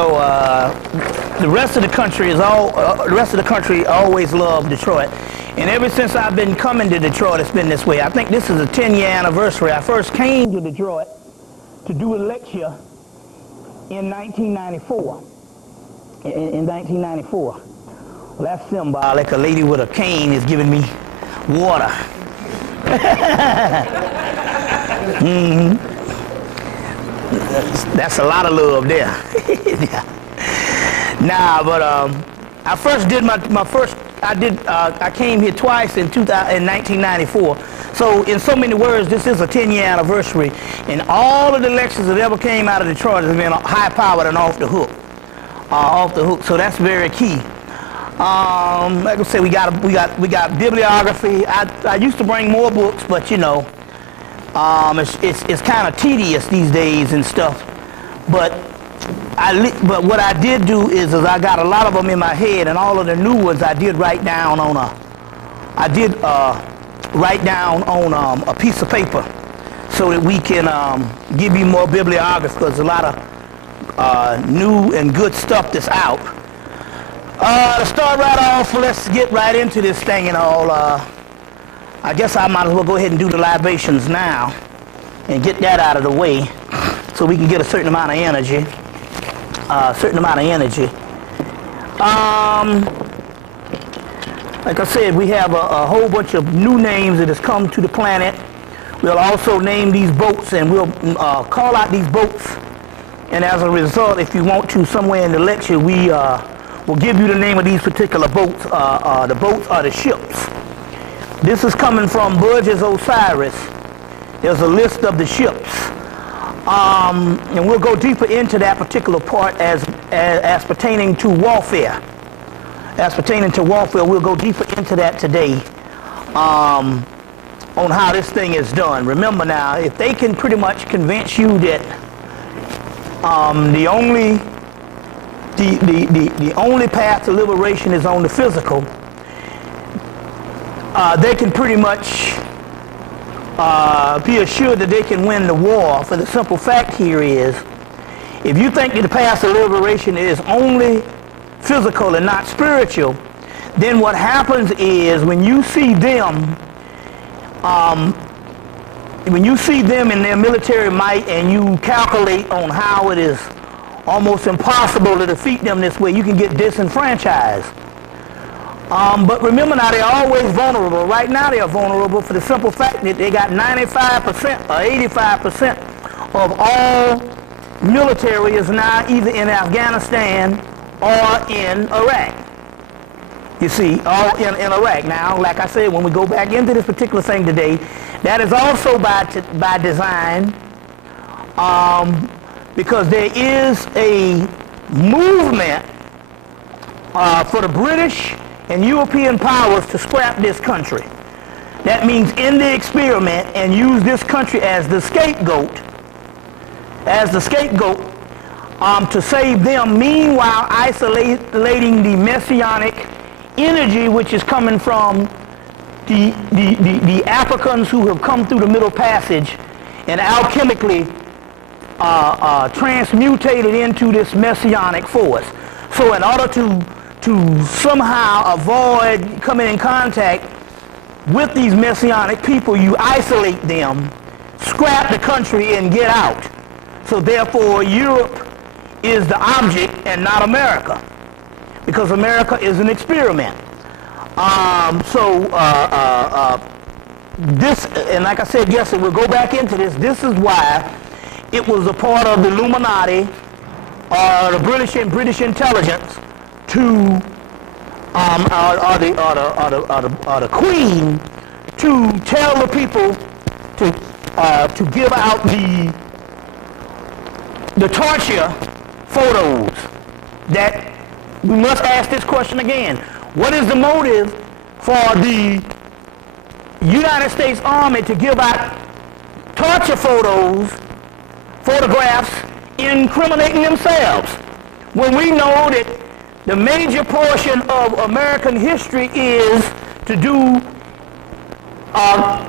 So the rest of the country always loved Detroit, and ever since I've been coming to Detroit, it's been this way. I think this is a 10-year anniversary. I first came to Detroit to do a lecture in 1994. In 1994. Well, that's symbolic. A lady with a cane is giving me water. That's a lot of love there. Yeah. Nah, but I first did I came here twice in 1994. So in so many words, this is a 10-year anniversary, and all of the lectures that ever came out of Detroit have been high-powered and off the hook. So that's very key. Like I said, we got bibliography. I used to bring more books, but you know, it's kind of tedious these days and stuff. But what I did do is I got a lot of them in my head, and all of the new ones I did write down on a piece of paper, so that we can give you more bibliography, because a lot of new and good stuff that's out. To start right off, let's get right into this thing and all. I guess I might as well go ahead and do the libations now and get that out of the way, so we can get a certain amount of energy. Like I said, we have a whole bunch of new names that has come to the planet. We'll also name these boats, and we'll call out these boats. And as a result, if you want to, somewhere in the lecture, we will give you the name of these particular boats. The boats are the ships. This is coming from Burgess Osiris. There's a list of the ships. And we'll go deeper into that particular part as pertaining to warfare. As pertaining to warfare, we'll go deeper into that today, on how this thing is done. Remember now, if they can pretty much convince you that the only path to liberation is on the physical, they can pretty much be assured that they can win the war. For the simple fact here is, if you think that the path to liberation is only physical and not spiritual, then what happens is when you see them in their military might, and you calculate on how it is almost impossible to defeat them this way, you can get disenfranchised. But remember now, they're always vulnerable. Right now they are vulnerable for the simple fact that they got 95% or 85% of all military is now either in Afghanistan or in Iraq. You see, all in Iraq. Now, like I said, when we go back into this particular thing today, that is also by design, because there is a movement for the British and European powers to scrap this country. That means end the experiment and use this country as the scapegoat, to save them, meanwhile isolating the messianic energy which is coming from the Africans who have come through the Middle Passage and alchemically transmutated into this messianic force. So in order to somehow avoid coming in contact with these messianic people, you isolate them, scrap the country, and get out. So therefore, Europe is the object and not America, because America is an experiment. This, and like I said yesterday, we'll go back into this. This is why it was a part of the Illuminati, or the British intelligence, to the Queen, to tell the people to give out the torture photos. That we must ask this question again: what is the motive for the United States Army to give out torture photographs, incriminating themselves, when we know that the major portion of American history is to do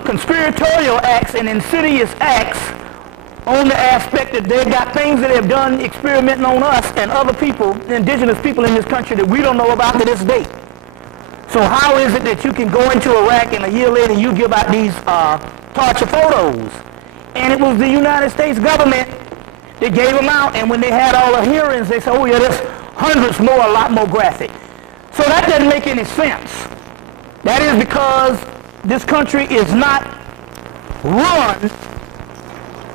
conspiratorial acts and insidious acts on the aspect that they've got things that they've done experimenting on us and other people, indigenous people in this country, that we don't know about to this day. So how is it that you can go into Iraq and a year later you give out these torture photos? And it was the United States government that gave them out, and when they had all the hearings, they said, oh yeah, there's hundreds more, a lot more graphic. So that doesn't make any sense. That is because this country is not run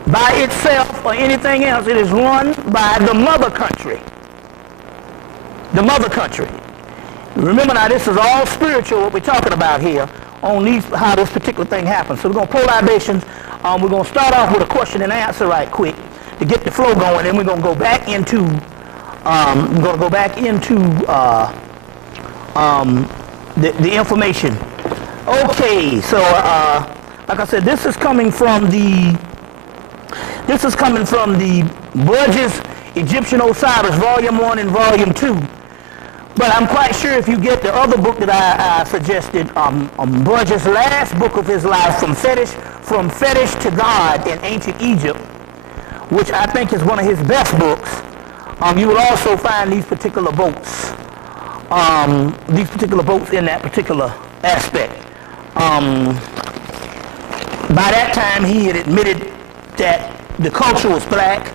by itself or anything else. It is run by the mother country. The mother country. Remember now, this is all spiritual, what we're talking about here, on how this particular thing happens. So we're going to pull libations. We're going to start off with a question and answer right quick to get the flow going, and we're going to go back into, the information. Okay, so like I said, this is coming from the Burgess Egyptian Osiris, Volume 1 and Volume 2. But I'm quite sure if you get the other book that I suggested, Burgess' last book of his life, From Fetish to God in Ancient Egypt, which I think is one of his best books, you will also find these particular boats in that particular aspect. By that time, he had admitted that the culture was black.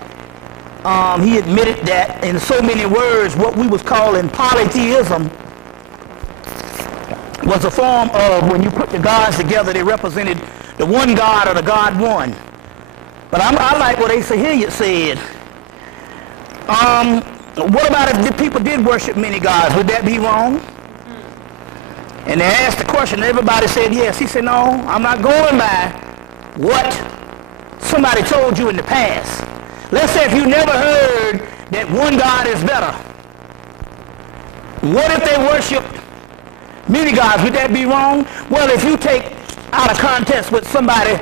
He admitted that, in so many words, what we was calling polytheism was a form of, when you put the gods together, they represented the one God or the God one. But I like what Asa Hilliard said. What about if the people did worship many gods? Would that be wrong? And they asked the question, and everybody said yes. He said, no, I'm not going by what somebody told you in the past. Let's say if you never heard that one God is better. What if they worship many gods? Would that be wrong? Well, if you take out of context what somebody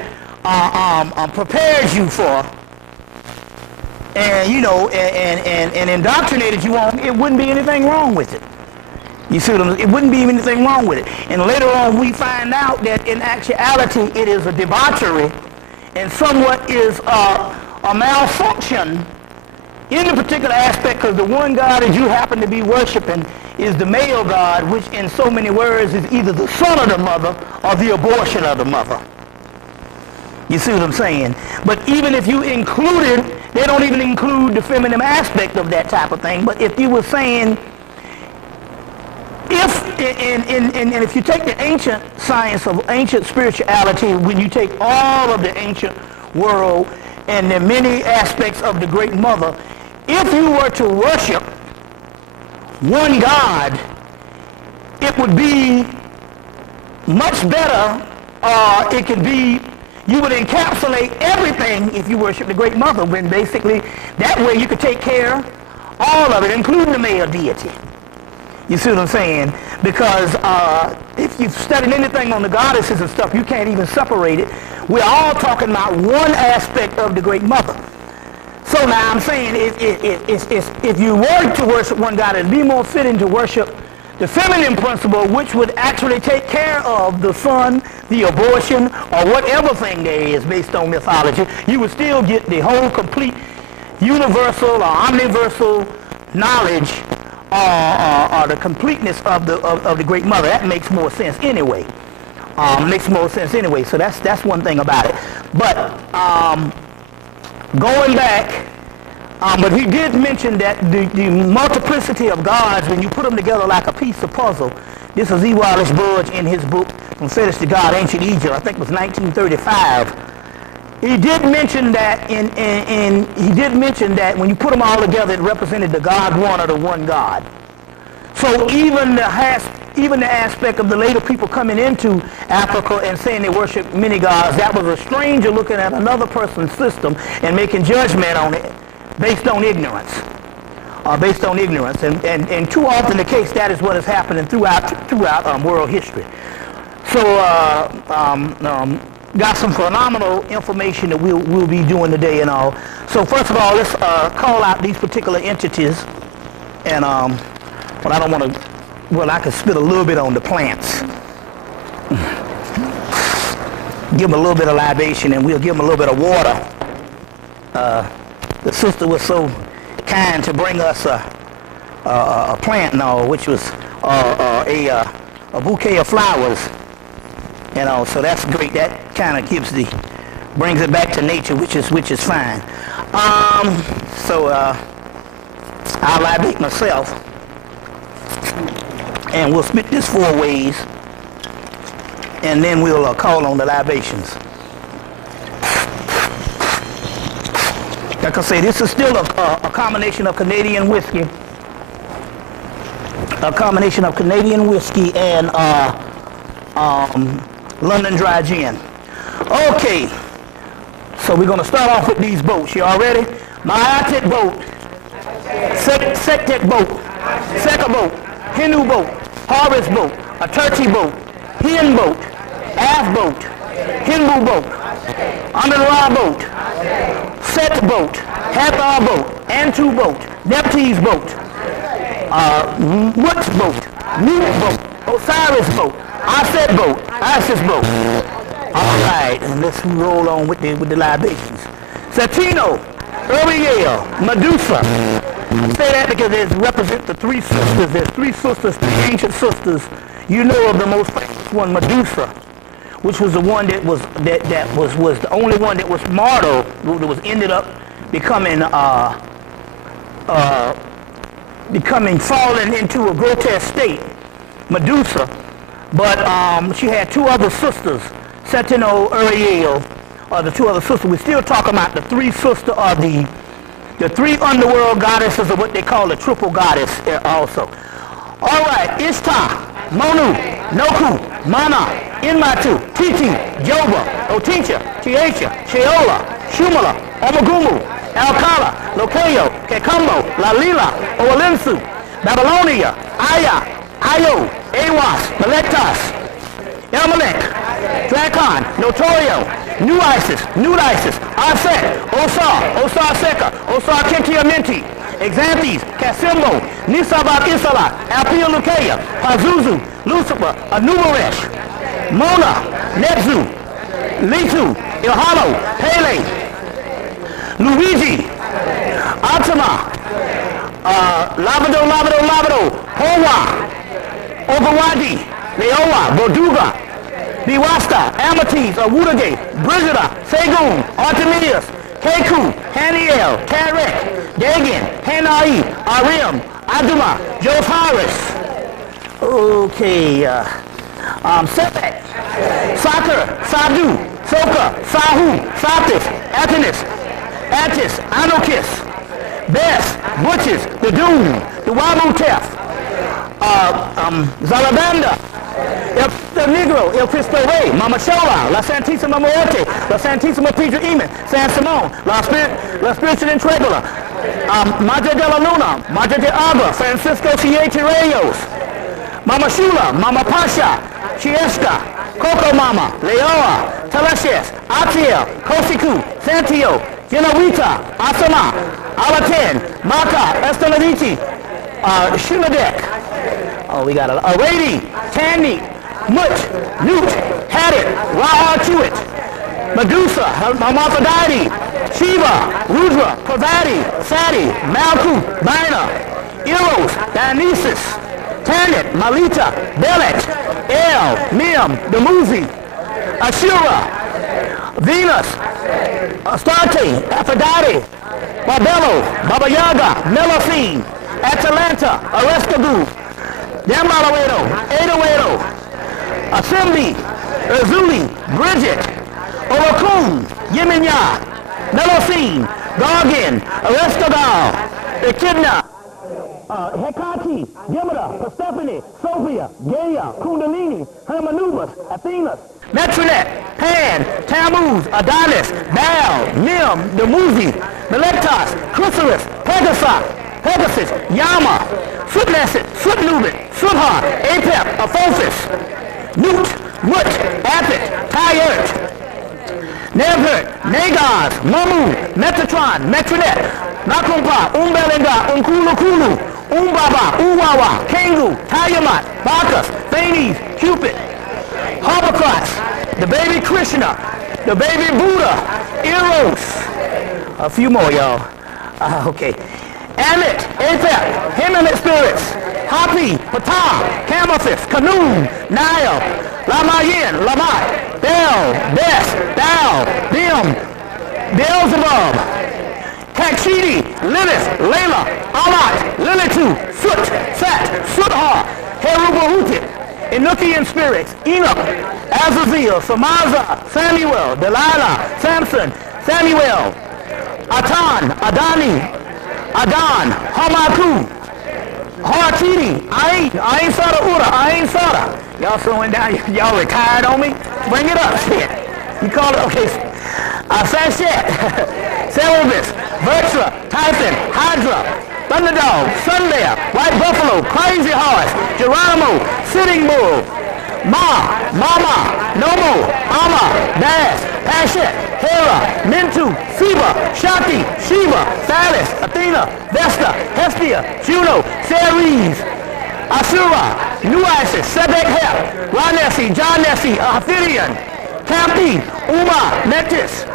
prepared you for, and you know, and indoctrinated you on, it wouldn't be anything wrong with it. You see what I'm saying? It wouldn't be anything wrong with it. And later on we find out that in actuality it is a debauchery and somewhat is a malfunction in the particular aspect, because the one God that you happen to be worshiping is the male God, which in so many words is either the son of the mother or the abortion of the mother. You see what I'm saying? But even if you included, they don't even include the feminine aspect of that type of thing. But if you were saying, if you take the ancient science of ancient spirituality, when you take all of the ancient world and the many aspects of the Great Mother, if you were to worship one God, it would be much better, or it could be, you would encapsulate everything if you worship the Great Mother, when basically that way you could take care of all of it, including the male deity. You see what I'm saying? Because if you've studied anything on the goddesses and stuff, you can't even separate it. We're all talking about one aspect of the Great Mother. So now I'm saying if you were to worship one God, it'd be more fitting to worship the feminine principle, which would actually take care of the son, the abortion, or whatever thing there is based on mythology. You would still get the whole complete universal or omniversal knowledge or the completeness of the Great Mother. That makes more sense anyway. So that's one thing about it. But going back, but he did mention that the multiplicity of gods, when you put them together like a piece of puzzle, this is E. Wallace Budge in his book, From Fetish to God, Ancient Egypt, I think it was 1935. He did mention that when you put them all together, it represented the God one or the one God. So even the aspect of the later people coming into Africa and saying they worship many gods, that was a stranger looking at another person's system and making judgment on it based on ignorance. And too often the case, that is what is happening throughout world history. So got some phenomenal information that we'll be doing today and all. So first of all, let's call out these particular entities, and but I don't want to. Well, I could spit a little bit on the plants. Give them a little bit of libation, and we'll give them a little bit of water. the sister was so kind to bring us a plant and all, which was a bouquet of flowers. You know, so that's great. That kind of brings it back to nature, which is fine. So I'll libate myself, and we'll split this 4 ways, and then we'll call on the libations. Like I say, this is still a combination of Canadian whiskey. A combination of Canadian whiskey and London dry gin. Okay, so we're going to start off with these boats. You all ready? Ma'atet boat, Sektek boat, Seka boat, Hindu boat, Horus boat, a Turkey boat, Hin boat, Af boat, Hindu boat, Under the Ra boat, Set boat, Hathor boat, Antu boat, Neptys boat, Mut boat, Nut boat, Osiris boat, Aset boat, Isis boat. All right, and let's roll on with the libations. Satino, Uriel, Medusa. I say that because it represents the 3 sisters. There's 3 sisters, 3 ancient sisters. You know of the most famous one, Medusa, which was the one that was the only one that was martyred, that was ended up becoming falling into a grotesque state, Medusa. But she had 2 other sisters, Setino, Uriel, the 2 other sisters. We're still talking about the 3 sisters of the 3 underworld goddesses of what they call the triple goddess also. All right, Ishtar, Monu, Noku, Mana, Inmatu, Titi, Joba, Otincha, Tiacha, Sheola, Shumala, Omagumu, Alcala, Lokayo, Kekumbo, Lalila, Oalinsu, Babylonia, Aya, Ayo, Awas, Melektas, Elmelech, Drakon, Notorio, New Isis, Aset, Osar Seka, Osar Kentiamenti, Exanthes, Casimbo, Nisabat Isala, Alpia Lukea, Pazuzu, Lucifer, Anumaresh, Mona, Netzu, Litu, Ilhalo, Pele, Luigi, Atama, Labado, Hoa, Obawadi, Leoa, Boduga, Biwasta, Amatis, Awudage, Brigida, Segun, Artemius, Keku, Haniel, Tarek, Dagan, Hanai, Arim, Aduma, Josharis. Okay, Sepek, Sakar, Sadu, Soka, Sahu, Satis, Atenis, Attis, Anokis, Bess, Butches, the Doom, the Wamutef, Zalabanda, El Negro, El Cristo Rey, Mama Shola, La Santissima Muerte, La Santissima Pedra Imen, San Simon, La Spiritual Intregula, Madre de la Luna, Madre de Agua, Francisco Siete Reyes, Mama Shula, Mama Pasha, Chiesca, Coco Mama, Leoa, Teleshes, Atiel, Kosiku, Santio, Yenawita, Asama, Alaten, Maka, Esteladici, Shimadek. Oh, we got a Rady, Tandy, Mut, Newt, Hadit, Raha Chewit, Medusa, Hermaphrodite, Shiva, Rudra, Pravati, Sati, Malku, Bina, Eros, Dionysus, Tanit, Malita, Belet, El, Mim, Demuzi, Ashura, Venus, Astarte, Aphrodite, Barbello, Baba Yaga, Melafine, Atalanta, Arescabu, Yamalawedo, Edowedo, Assembly, Azuli, Bridget, Olokun, Yeminya, Melafine, Gargin, Arescagal, Echidna, Hecate, Yamada, Persephone, Sophia, Gaia, Kundalini, Hermanubis, Athenas, Metronet, Pan, Tammuz, Adonis, Baal, Nim, Demuzi, Melectas, Chrysalis, Pegasus, Yama, Sutneset, Sutnubit, Subha, Apep, Aphopis, Newt, Mut, Apit, Tyert, Nevert, Nagaz, Mamu, Metatron, Metronet, Nakumpa, Umbelinga, Unkulu, Umbaba, Uwawa, Kangu, Tayamat, Bacchus, Phanes, Cupid, Harpocras, the baby Krishna, the baby Buddha, Eros, A few more, y'all. Okay. Hemmitt, Apep, Hemmitt spirits, Hapi, Pata, Camothus, Canoon, Nile, Lamayin, Lamat, Bel, Bes, Thou, Bim, Beelzebub, Kakshidi, Lilith, Layla, Amat, Lilitu, Sut, Sat, Suthar, Herubahutit, Enochian spirits, Enoch, Azazel, Samaza, Samuel, Delilah, Samson, Samuel, Atan, Adani, Adan, Hamaku, Hartini, Ain Sada Ura, Ain Sada. Y'all slowing down, y'all retired on me? Bring it up, shit. You call it, okay. Sashet, Celebus, Vertra, Typhon, Hydra, Thunderdog, Sunbear, White Buffalo, Crazy Horse, Geronimo, Sitting Bull, Mama, Nomo, Ama, Bass, Pashet, Hera, Mintu, Siva, Shakti, Shiva, Phallus, Athena, Vesta, Hestia, Juno, Ceres, Asura, New Isis, Sebek Hep, Ranesi, Janesi, Ophidian, Campi, Uma, Metis,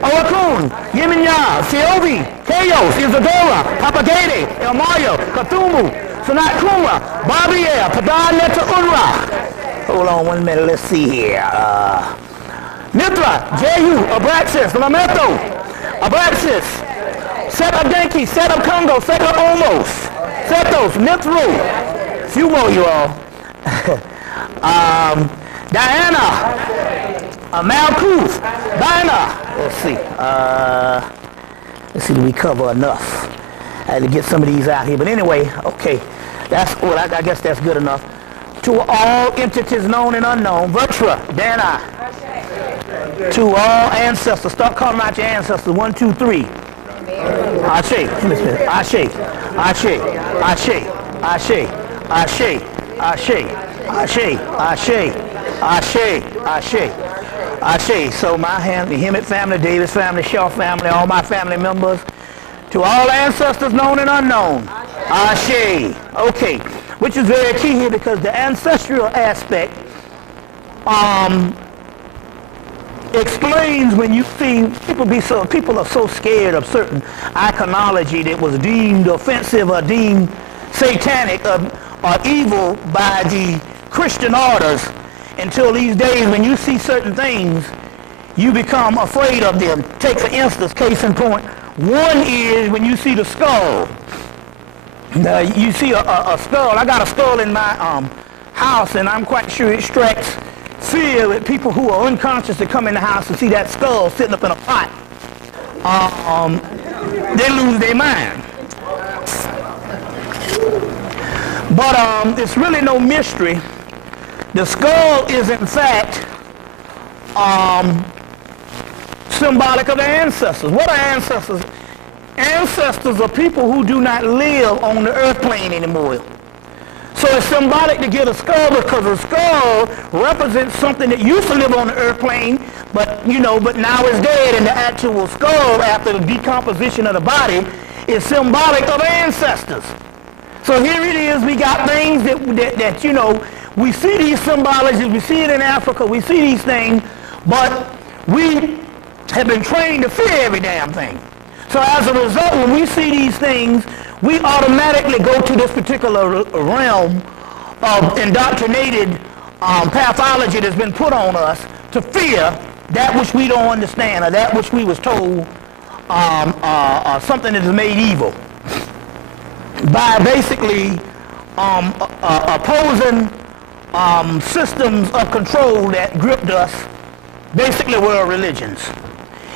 Oakun, Yeminya, Seovi, Chaos, Isadora, Papagade, El Mario, Cthulhu, Sanat Kuma, Barbier, Padan Neta Unra. Hold on 1 minute, let's see here. Mithra, Jehu, Abraxas, Lamento, Abraxas, Set of Denki, Set of Congo, Set of Omos, Setos, Mithru, few more you all. Diana, Malkuth, Dinah. Let's see, do we cover enough? I had to get some of these out here, but anyway, okay, that's, well, I guess that's good enough. To all entities known and unknown, Vertra, Dana. To all ancestors, start calling out your ancestors. 1, 2, 3. Ashe, Ashe, Ashe, Ashe, Ashe, Ashe, Ashe, Ashe, Ashe, Ashe, Ashe. So my family, Hemmitt family, Davis family, Shaw family, all my family members, to all ancestors known and unknown, Ashe. Okay, which is very key here because the ancestral aspect explains when you see people are so scared of certain iconology that was deemed offensive or deemed satanic or evil by the Christian orders until these days when you see certain things you become afraid of them. Take for instance, case in point, one is when you see the skull. You see a skull. I got a skull in my house and I'm quite sure it strikes fear with people who are unconscious that come in the house and see that skull sitting up in a pot. They lose their mind. But it's really no mystery. The skull is in fact symbolic of the ancestors. What are ancestors? Ancestors are people who do not live on the earth plane anymore. So it's symbolic to get a skull because a skull represents something that used to live on the earth plane, but now it's dead, and the actual skull after the decomposition of the body is symbolic of ancestors. So here it is, we got things that we see these symbologies, we see it in Africa, we see these things, but we have been trained to fear every damn thing. So as a result, when we see these things, we automatically go to this particular realm of indoctrinated pathology that's been put on us to fear that which we don't understand or that which we was told something that is made evil by basically opposing systems of control that gripped us, basically world religions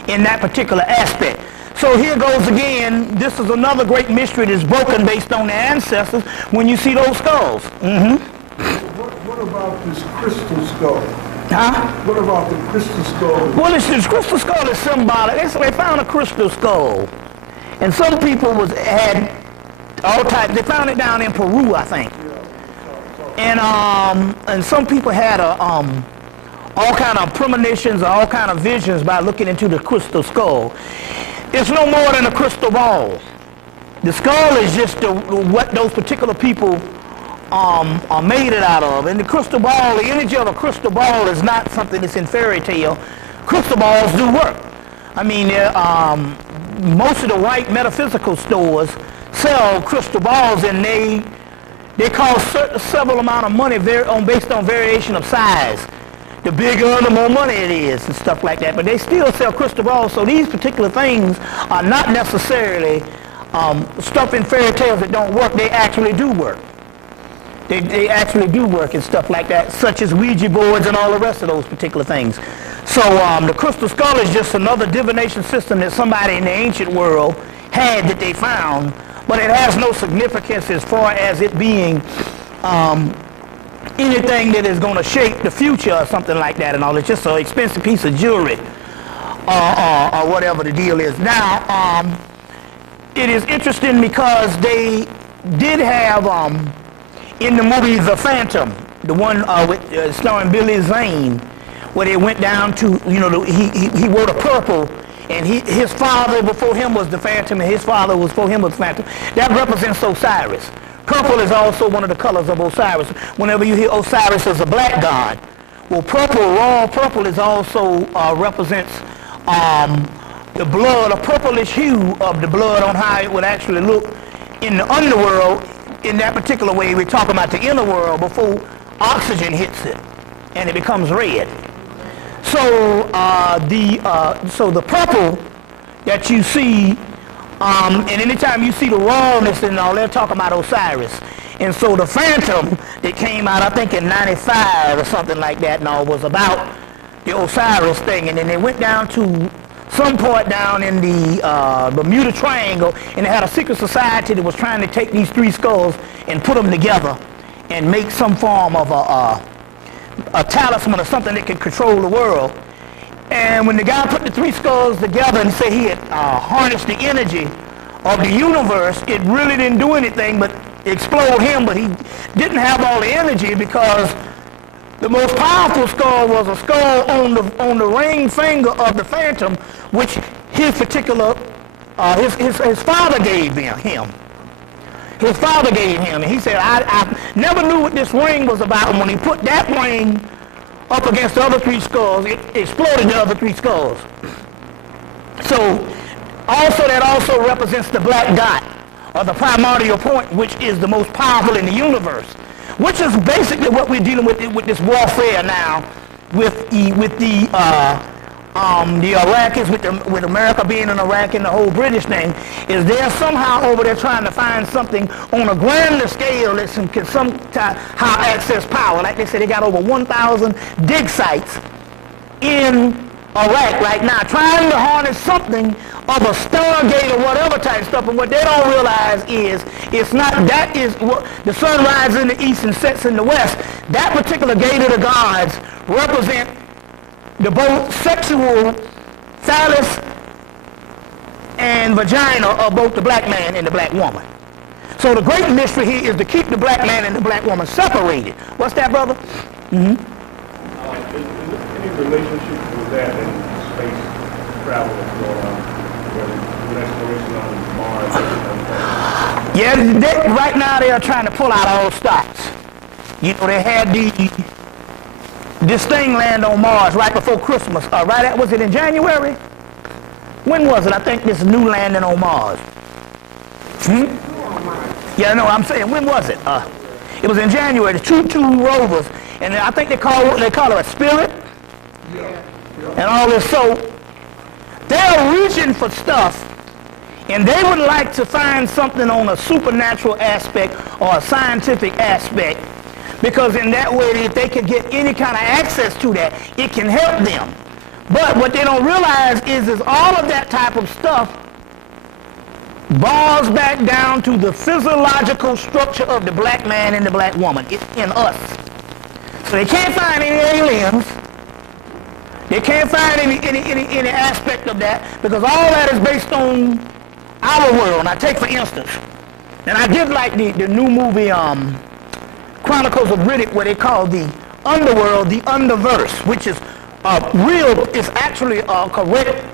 in that particular aspect. So here goes again, this is another great mystery that's broken based on the ancestors when you see those skulls. What about this crystal skull? Huh? What about the crystal skull? Well, this crystal skull is symbolic. They found a crystal skull. And some people had all types, they found it down in Peru, I think. And some people had all kind of premonitions or all kind of visions by looking into the crystal skull. It's no more than a crystal ball. The skull is just what those particular people are made it out of. And the crystal ball, the energy of a crystal ball is not something that's in fairy tale. Crystal balls do work. I mean, most of the white metaphysical stores sell crystal balls, and they cost several amount of money based on variation of size. The bigger, the more money it is and stuff like that. But they still sell crystal balls, so these particular things are not necessarily stuff in fairy tales that don't work. They actually do work. They actually do work and stuff like that, such as Ouija boards and all the rest of those particular things. So the crystal skull is just another divination system that somebody in the ancient world had that they found, but it has no significance as far as it being anything that is going to shape the future or something like that and all. It's just an expensive piece of jewelry or whatever the deal is. Now, it is interesting because they did have in the movie The Phantom, the one with starring Billy Zane, where they went down to, you know, he wore the purple, and his father before him was the Phantom, and his father was before him was the Phantom. That represents Osiris. Purple is also one of the colors of Osiris. Whenever you hear Osiris as a black god, well, purple, raw purple, is also represents the blood, a purplish hue of the blood on how it would actually look in the underworld. In that particular way, we're talking about the inner world before oxygen hits it, and it becomes red. So the purple that you see, and anytime you see the rawness and all, they're talking about Osiris. And so the Phantom that came out, I think in '95 or something like that, and all, was about the Osiris thing. And then they went down to some point down in the Bermuda Triangle, and they had a secret society that was trying to take these three skulls and put them together and make some form of a talisman or something that could control the world. And when the guy put the three skulls together and said he had harnessed the energy of the universe, it really didn't do anything but explode him, but he didn't have all the energy, because the most powerful skull was a skull on the ring finger of the Phantom, which his particular, his father gave him. His father gave him, and he said, I never knew what this ring was about, and when he put that ring up against the other three skulls, it exploded the other three skulls. So, that also represents the black dot, or the primordial point, which is the most powerful in the universe, which is basically what we're dealing with this warfare now, with the Iraqis, with America being in Iraq and the whole British thing, is they're somehow over there trying to find something on a grander scale that can somehow access power. Like they said, they got over 1,000 dig sites in Iraq right now, trying to harness something of a Stargate or whatever type stuff. And what they don't realize is, it's not, that is what the sun rises in the east and sets in the west. That particular gate of the gods represent the both sexual phallus and vagina of both the black man and the black woman. So the great mystery here is to keep the black man and the black woman separated. What's that, brother? Mm-hmm. Is there any relationship with that and space travel that's going on? Exploration on Mars? Yeah, right now they are trying to pull out all stops. You know, they had this thing land on Mars right before Christmas. Was it in January? When was it? I think this new landing on Mars. Yeah, no, I'm saying, when was it? It was in January. The two rovers, and I think they call her a spirit, and all this. So they're reaching for stuff, and they would like to find something on a supernatural aspect or a scientific aspect, because in that way, if they can get any kind of access to that, it can help them. But what they don't realize is all of that type of stuff boils back down to the physiological structure of the black man and the black woman. It's in us. So they can't find any aliens. They can't find any aspect of that, because all that is based on our world. Now take for instance, and I did like the new movie Chronicles of Riddick, where they call the underworld the underverse, which is is actually a correct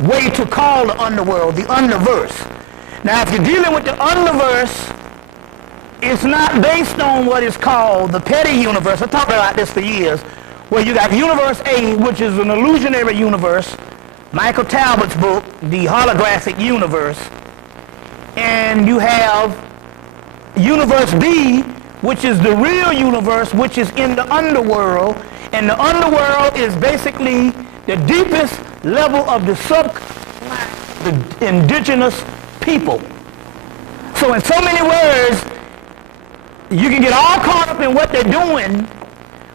way to call the underworld the underverse. Now if you're dealing with the underverse, it's not based on what is called the petty universe. I talked about this for years, where you got universe A, which is an illusionary universe, Michael Talbot's book, The Holographic Universe, and you have Universe B, which is the real universe, which is in the underworld, and the underworld is basically the deepest level of the the indigenous people. So in so many words, you can get all caught up in what they're doing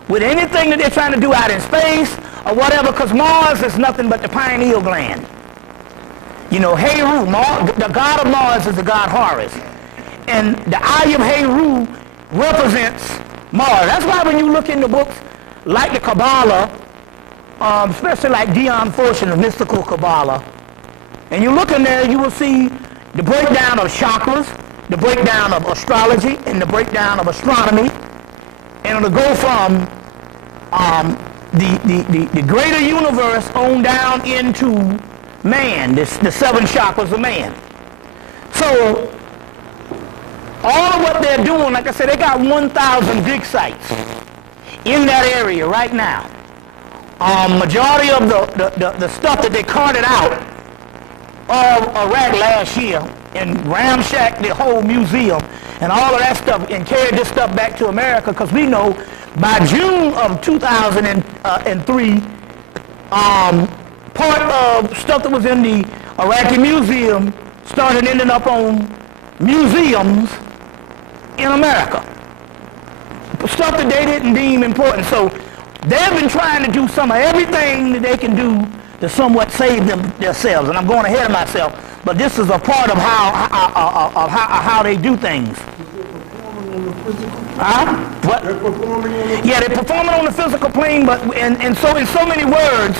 with anything that they're trying to do out in space or whatever, because Mars is nothing but the pineal gland. You know, Heru, the god of Mars is the god Horus. And the Eye of Heru represents Mars. That's why when you look in the books like the Kabbalah, especially like Dion Fortune's mystical Kabbalah, and you look in there, you will see the breakdown of chakras, the breakdown of astrology, and the breakdown of astronomy. And it'll go from the greater universe on down into man, the 7 chakras of man. So all of what they're doing, like I said, they got 1,000 dig sites in that area right now. Majority of the stuff that they carted out of Iraq last year and ramshacked the whole museum and all of that stuff and carried this stuff back to America, because we know by June of 2003, part of stuff that was in the Iraqi museum started ending up on museums in America. Stuff that they didn't deem important. So they've been trying to do some of everything that they can do to somewhat save themselves. And I'm going ahead of myself, but this is a part of how they do things. What? They're performing on the Yeah, they're performing on the physical plane, but and so in so many words,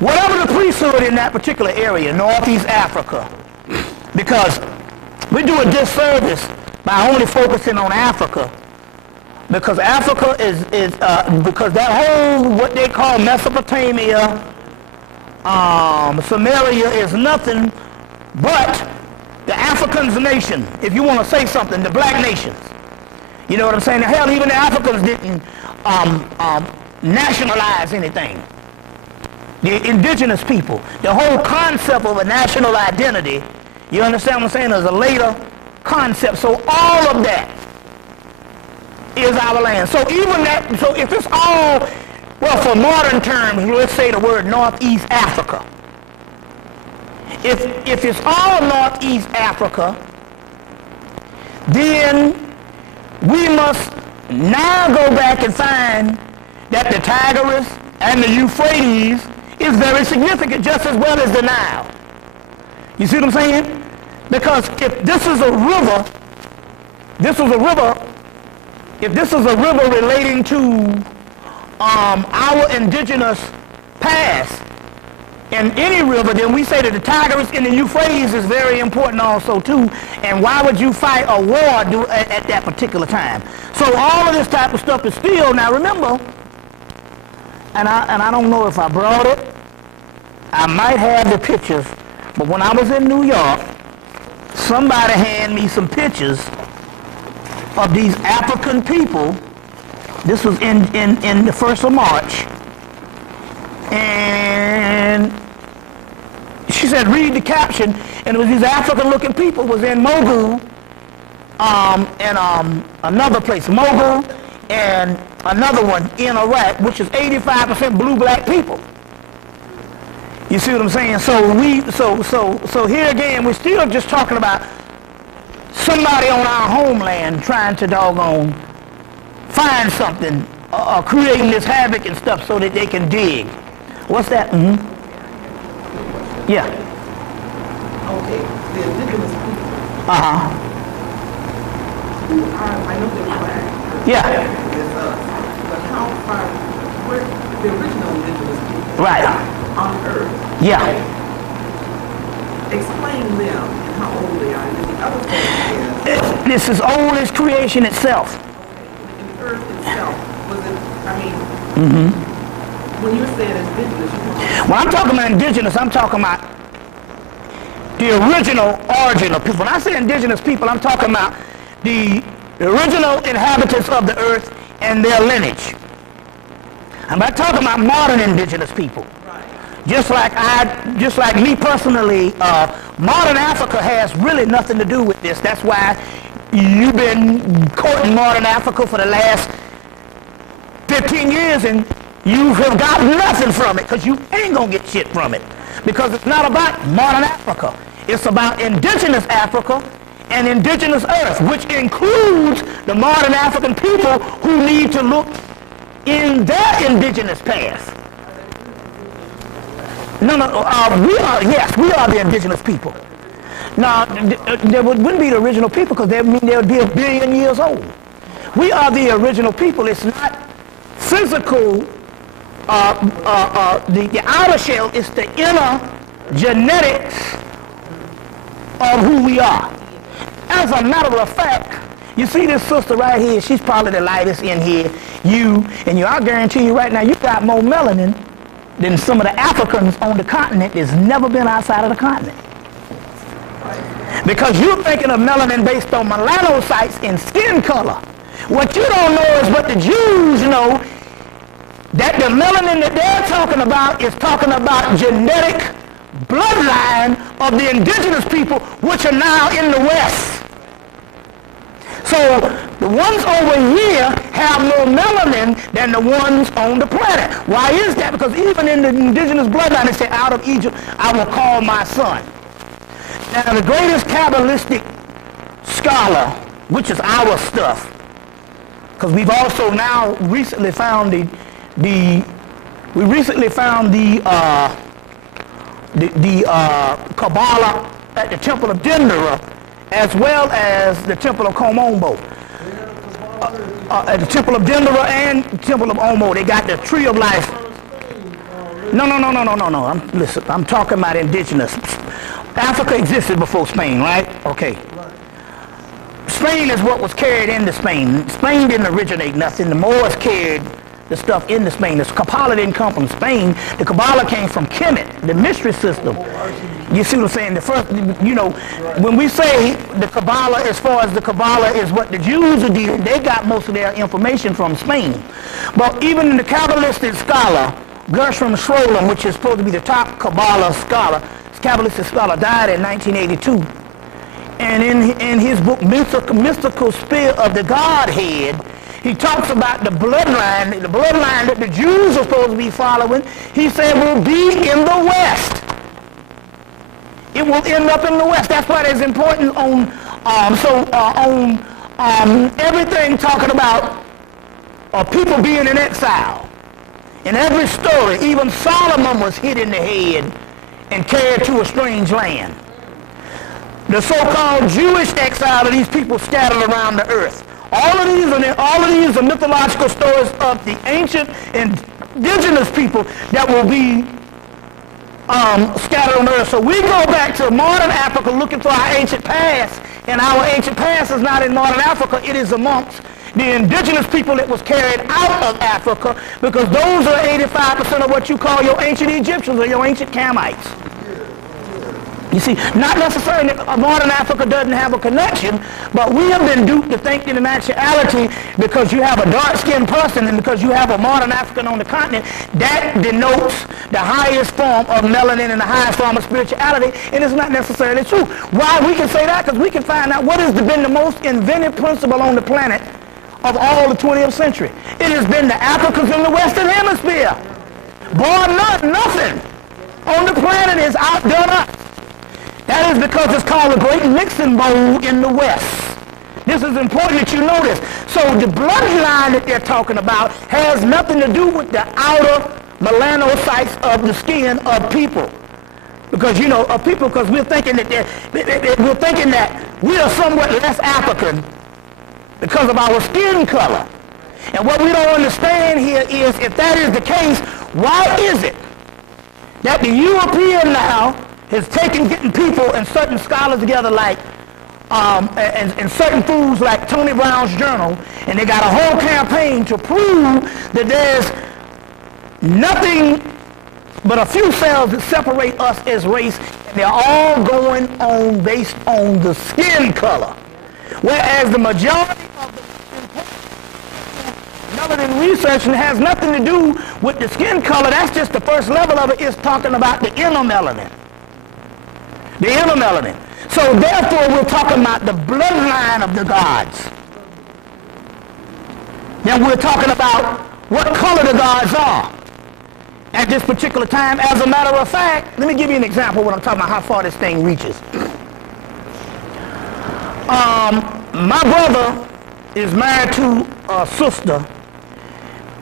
whatever the priesthood in that particular area, Northeast Africa, because we do a disservice by only focusing on Africa, because Africa is because that whole what they call Mesopotamia, Samaria is nothing but the Africans nation. If you want to say something, the black nations. You know what I'm saying? Hell, even the Africans didn't nationalize anything. The indigenous people, the whole concept of a national identity, you understand what I'm saying, is a later concept. So all of that is our land. So even that, so if it's all, well, for modern terms, let's say the word Northeast Africa. If it's all Northeast Africa, then we must now go back and find that the Tigris and the Euphrates is very significant, just as well as the Nile. You see what I'm saying? Because if this is a river, if this is a river relating to our indigenous past, and any river, then we say that the Tigris and the Euphrates is very important also too. And why would you fight a war at that particular time? So all of this type of stuff is still, now remember, and I don't know if I brought it, I might have the pictures, but when I was in New York, somebody handed me some pictures of these African people. This was in the 1st of March. And she said, read the caption, and it was these African-looking people was in Mosul, and another place, Mosul, and another one in Iraq, which is 85% blue-black people. You see what I'm saying? So here again, we're still just talking about somebody on our homeland trying to doggone find something, creating this havoc and stuff so that they can dig. What's that? Mm-hmm. Yeah. Okay, the indigenous people. Uh-huh. Who are, I know they're black. Yeah. It's us. But how far, where the original indigenous people Right. on Earth. Yeah. Right? Explain them and how old they are. And the other thing is, This is old as creation itself. in the Earth itself, was it, I mean, when you're saying indigenous, you want When I'm talking about indigenous, I'm talking about the original origin of people. When I say indigenous people, I'm talking about the original inhabitants of the earth and their lineage. I'm not talking about modern indigenous people. Just like me personally, modern Africa has really nothing to do with this. That's why you've been courting modern Africa for the last 15 years and you have got nothing from it, because you ain't gonna get shit from it. Because it's not about modern Africa. It's about indigenous Africa and indigenous Earth, which includes the modern African people who need to look in their indigenous past. We are the indigenous people. Now, there wouldn't be the original people, because they would be 1 billion years old. We are the original people. It's not physical, the outer shell, it's the inner genetics of who we are. As a matter of fact, you see this sister right here, she's probably the lightest in here. I guarantee you right now, you got more melanin than some of the Africans on the continent that's never been outside of the continent. Because you're thinking of melanin based on melanocytes and skin color. What you don't know is what the Jews know, that the melanin that they're talking about is talking about genetic bloodline of the indigenous people, which are now in the West. So the ones over here have more melanin than the ones on the planet. Why is that? Because even in the indigenous bloodline, they say, out of Egypt, I will call my son. Now, the greatest Kabbalistic scholar, which is our stuff, because we've also now recently found the Kabbalah at the Temple of Dendera, as well as the Temple of Komombo. At the Temple of Dendera and Temple of Omo, they got the Tree of Life. No. Listen, I'm talking about indigenous. Africa existed before Spain, right? Okay. Spain is what was carried into Spain. Spain didn't originate nothing. The Moors carried the stuff into Spain. The Kabbalah didn't come from Spain. The Kabbalah came from Hemmitt, the mystery system. You see what I'm saying? The first, when we say the Kabbalah, as far as the Kabbalah is what the Jews are dealing, they got most of their information from Spain. But even the Kabbalistic scholar, Gershom Scholem, which is supposed to be the top Kabbalah scholar, Kabbalistic scholar, died in 1982. And in his book, Mystical Spirit of the Godhead, he talks about the bloodline that the Jews are supposed to be following. He said will be in the West. It will end up in the West. That's why it's important on everything talking about people being in exile. In every story, even Solomon was hit in the head and carried to a strange land. The so-called Jewish exile of these people scattered around the earth. All of these are mythological stories of the ancient indigenous people that will be scattered on the earth. So we go back to modern Africa looking for our ancient past, and our ancient past is not in modern Africa, it is amongst the indigenous people that was carried out of Africa, because those are 85% of what you call your ancient Egyptians or your ancient Camites. You see, not necessarily that modern Africa doesn't have a connection, but we have been duped to think in actuality, because you have a dark-skinned person and because you have a modern African on the continent, that denotes the highest form of melanin and the highest form of spirituality, and it's not necessarily true. Why we can say that? Because we can find out what has been the most invented principle on the planet of all the 20th century. It has been the Africans in the Western Hemisphere. Bar none, nothing on the planet is outdone us. That is because it's called the Great Mixing Bowl in the West. This is important that you know this. So the bloodline that they're talking about has nothing to do with the outer melanocytes of the skin of people. Because, because we're thinking that we are somewhat less African because of our skin color. And what we don't understand here is, if that is the case, why is it that the European now is getting people and certain scholars together like, and certain foods like Tony Brown's journal, and they got a whole campaign to prove that there's nothing but a few cells that separate us as race, and they're all going on based on the skin color. Whereas the majority of the started researching, it has nothing to do with the skin color. That's just the first level of it. It's talking about the inner melanin. The inner melanin. So therefore, we're talking about the bloodline of the gods. Then we're talking about what color the gods are at this particular time. As a matter of fact, let me give you an example when I'm talking about how far this thing reaches. My brother is married to a sister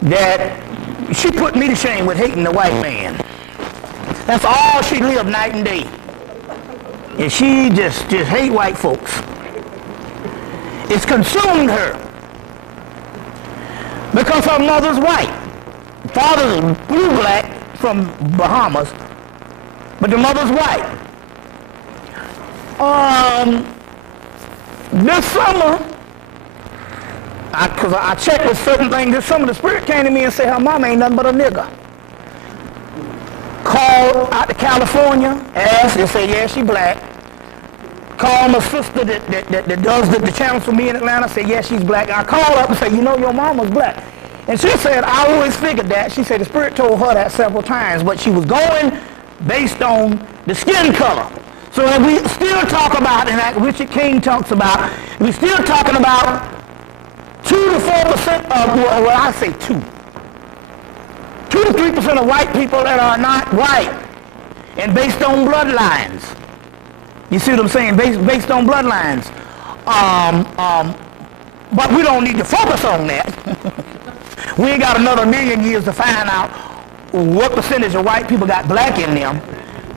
that she put me to shame with hating the white man. That's all she lived night and day. And she just hate white folks. It's consumed her. Because her mother's white. Father's blue black from Bahamas, but the mother's white. This summer, because I checked with certain things, this summer the spirit came to me and said her mama ain't nothing but a nigger. Called out to California, asked, and said, yeah, she black. Called my sister that does the channels for me in Atlanta, said, yeah, she's black. I called up and said, you know your mama's black. And she said, I always figured that. She said the spirit told her that several times, but she was going based on the skin color. So if we still talk about, and like Richard King talks about, we're still talking about 2 to 4% of, well, I say 2 to 3% of white people that are not white, and based on bloodlines. You see what I'm saying? Based on bloodlines. But we don't need to focus on that. We ain't got another million years to find out what percentage of white people got black in them.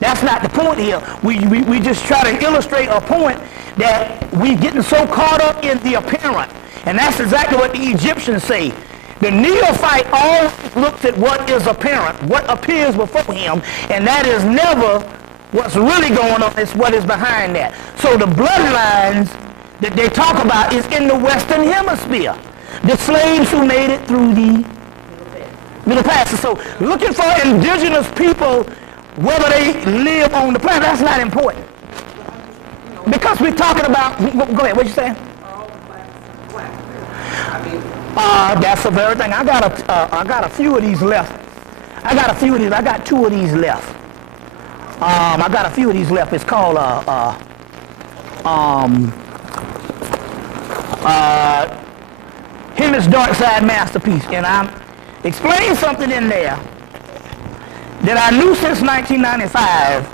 That's not the point here. We just try to illustrate a point that we getting so caught up in the apparent. And that's exactly what the Egyptians say. The neophyte always looks at what is apparent, what appears before him, and that is never what's really going on, it's what is behind that. So the bloodlines that they talk about is in the Western Hemisphere. The slaves who made it through the Middle Passage. So looking for indigenous people, whether they live on the planet, that's not important. Because we're talking about, go ahead, what you saying? That's the very thing. I got a few of these left. I got 2 of these left. I got a few of these left. It's called Hemmitt's Dark Side Masterpiece, and I'm explaining something in there that I knew since 1995,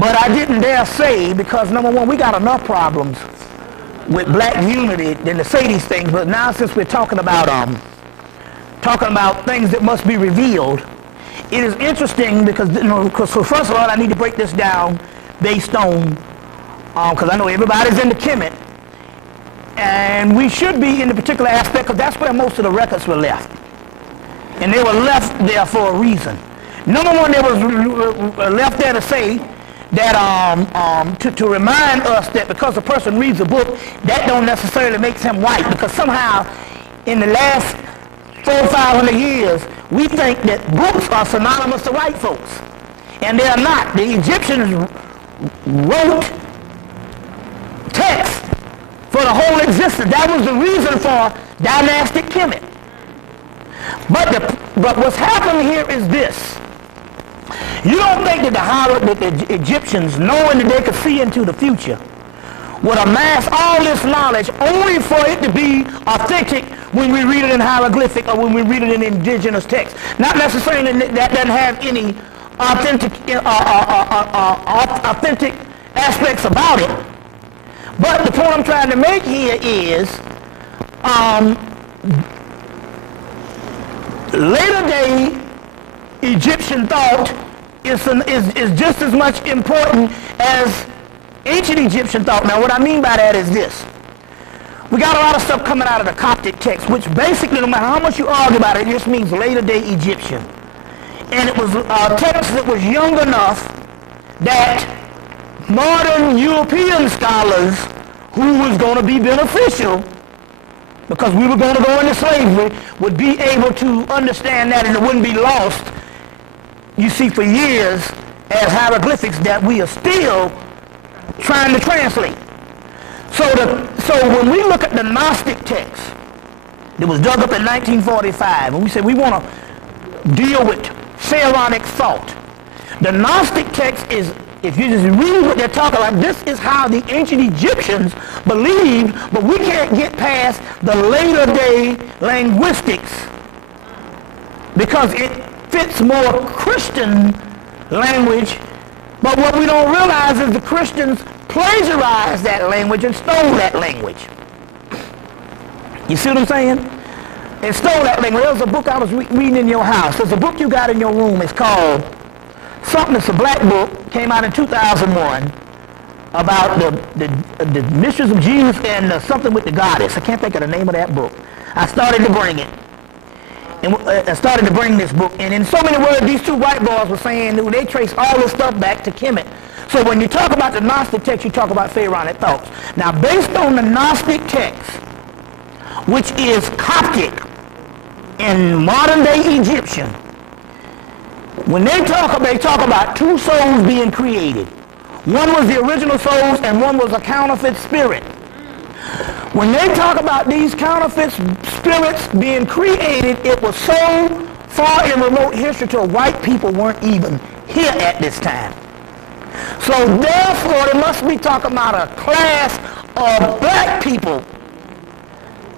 but I didn't dare say because number one, we got enough problems with black unity than to say these things. But now since we're talking about things that must be revealed, it is interesting because so first of all, I need to break this down based on because I know everybody's into Hemmitt. And we should be in the particular aspect because that's where most of the records were left. And they were left there for a reason. Number one, they was left there to say that to remind us that because a person reads a book, that don't necessarily make him white. Because somehow in the last 400 or 500 years, we think that books are synonymous to white folks. And they are not. The Egyptians wrote text for the whole existence. That was the reason for dynastic Hemmitt. But what's happening here is this. You don't think that the Egyptians, knowing that they could see into the future, would amass all this knowledge only for it to be authentic when we read it in hieroglyphic or when we read it in indigenous text. Not necessarily that doesn't have any authentic aspects about it. But the point I'm trying to make here is later day Egyptian thought is just as much important as ancient Egyptian thought. Now what I mean by that is this. We got a lot of stuff coming out of the Coptic text, which basically, no matter how much you argue about it, it just means later day Egyptian. And it was a text that was young enough that modern European scholars who was going to be beneficial because we were going to go into slavery would be able to understand that and it wouldn't be lost, you see, for years as hieroglyphics that we are still trying to translate. So when we look at the Gnostic texts, It was dug up in 1945, and we said we want to deal with pharaonic thought. The Gnostic text is, if you just read what they're talking about, this is how the ancient Egyptians believed, but we can't get past the later day linguistics because it fits more Christian language. But what we don't realize is the Christians plagiarized that language and stole that language. You see what I'm saying? And stole that language. There was a book I was reading in your house. There's a book you got in your room. It's called something. It's a black book. Came out in 2001 about the mysteries of Jesus and something with the goddess. I can't think of the name of that book. I started to bring it. And I started to bring this book. And in so many words, these two white boys were saying that they trace all this stuff back to Hemmitt. So when you talk about the Gnostic text, you talk about pharaonic thoughts. Now, based on the Gnostic text, which is Coptic and modern-day Egyptian, when they talk about two souls being created. One was the original souls and one was a counterfeit spirit. When they talk about these counterfeit spirits being created, it was so far in remote history till white people weren't even here at this time. So therefore, they must be talking about a class of black people